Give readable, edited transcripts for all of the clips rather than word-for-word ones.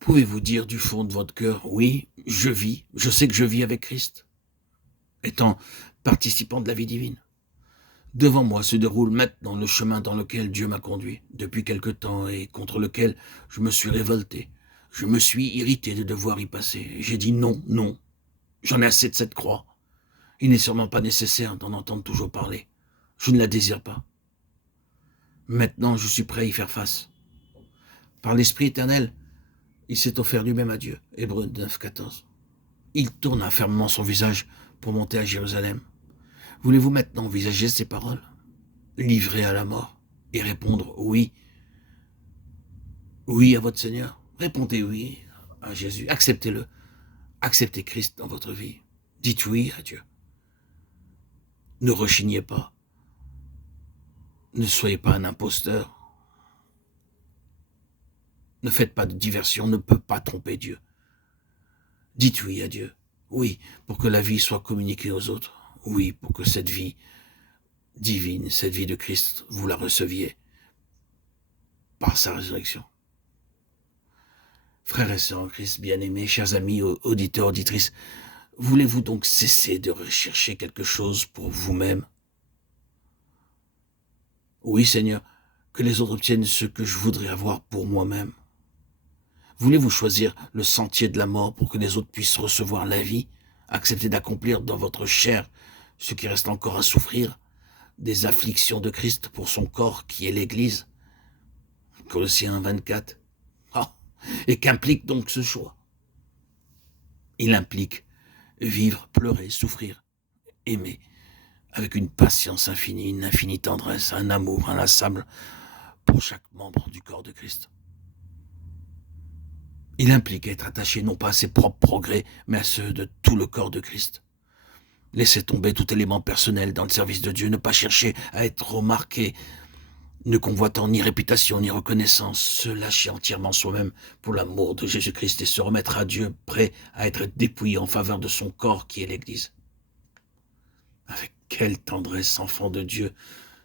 Pouvez-vous dire du fond de votre cœur, oui, je sais que je vis avec Christ, étant participant de la vie divine. Devant moi se déroule maintenant le chemin dans lequel Dieu m'a conduit depuis quelque temps et contre lequel je me suis révolté. Je me suis irrité de devoir y passer. J'ai dit non, non, j'en ai assez de cette croix. Il n'est sûrement pas nécessaire d'en entendre toujours parler. Je ne la désire pas. Maintenant, je suis prêt à y faire face. Par l'Esprit éternel, il s'est offert lui-même à Dieu. Hébreux 9, 14. Il tourna fermement son visage pour monter à Jérusalem. Voulez-vous maintenant envisager ces paroles, livrées à la mort, et répondre oui, oui à votre Seigneur? Répondez oui à Jésus, acceptez-le, acceptez Christ dans votre vie. Dites oui à Dieu. Ne rechignez pas, ne soyez pas un imposteur, ne faites pas de diversion, on ne peut pas tromper Dieu. Dites oui à Dieu, oui, pour que la vie soit communiquée aux autres, oui, pour que cette vie divine, cette vie de Christ, vous la receviez par sa résurrection. Frères et sœurs en Christ, bien-aimés, chers amis, auditeurs, auditrices, voulez-vous donc cesser de rechercher quelque chose pour vous-même? Oui, Seigneur, que les autres obtiennent ce que je voudrais avoir pour moi-même. Voulez-vous choisir le sentier de la mort pour que les autres puissent recevoir la vie? Accepter d'accomplir dans votre chair ce qui reste encore à souffrir, des afflictions de Christ pour son corps qui est l'Église? Colossiens 24. Ah, et qu'implique donc ce choix? Il implique vivre, pleurer, souffrir, aimer, avec une patience infinie, une infinie tendresse, un amour inlassable pour chaque membre du corps de Christ. Il implique être attaché non pas à ses propres progrès, mais à ceux de tout le corps de Christ. Laisser tomber tout élément personnel dans le service de Dieu, ne pas chercher à être remarqué, ne convoitant ni réputation ni reconnaissance, se lâcher entièrement soi-même pour l'amour de Jésus-Christ et se remettre à Dieu, prêt à être dépouillé en faveur de son corps qui est l'Église. Avec quelle tendresse, enfant de Dieu,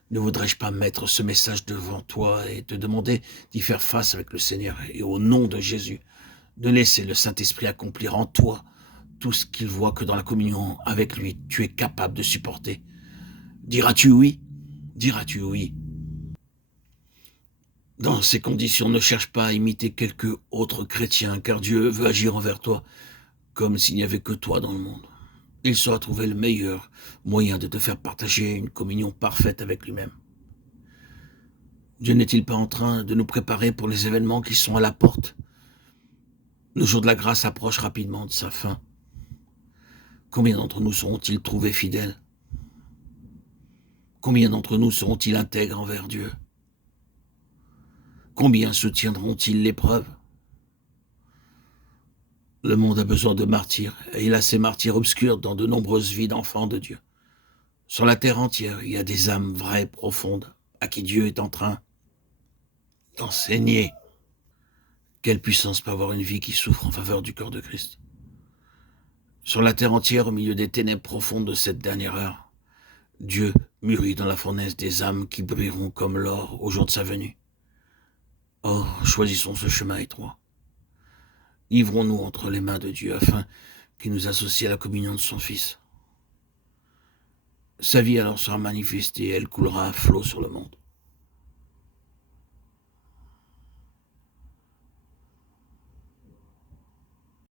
ne voudrais-je pas mettre ce message devant toi et te demander d'y faire face avec le Seigneur et au nom de Jésus, de laisser le Saint-Esprit accomplir en toi tout ce qu'il voit que dans la communion avec lui, tu es capable de supporter. Diras-tu oui? Diras-tu oui? Dans ces conditions, ne cherche pas à imiter quelque autre chrétien, car Dieu veut agir envers toi comme s'il n'y avait que toi dans le monde. Il saura trouver le meilleur moyen de te faire partager une communion parfaite avec lui-même. Dieu n'est-il pas en train de nous préparer pour les événements qui sont à la porte? Le jour de la grâce approche rapidement de sa fin. Combien d'entre nous seront-ils trouvés fidèles? Combien d'entre nous seront-ils intègres envers Dieu? Combien soutiendront-ils l'épreuve? Le monde a besoin de martyrs, et il a ces martyrs obscurs dans de nombreuses vies d'enfants de Dieu. Sur la terre entière, il y a des âmes vraies, profondes, à qui Dieu est en train d'enseigner. Quelle puissance peut avoir une vie qui souffre en faveur du corps de Christ? Sur la terre entière, au milieu des ténèbres profondes de cette dernière heure, Dieu mûrit dans la fournaise des âmes qui brilleront comme l'or au jour de sa venue. Or, choisissons ce chemin étroit. Livrons-nous entre les mains de Dieu afin qu'il nous associe à la communion de son Fils. Sa vie alors sera manifestée et elle coulera à flot sur le monde.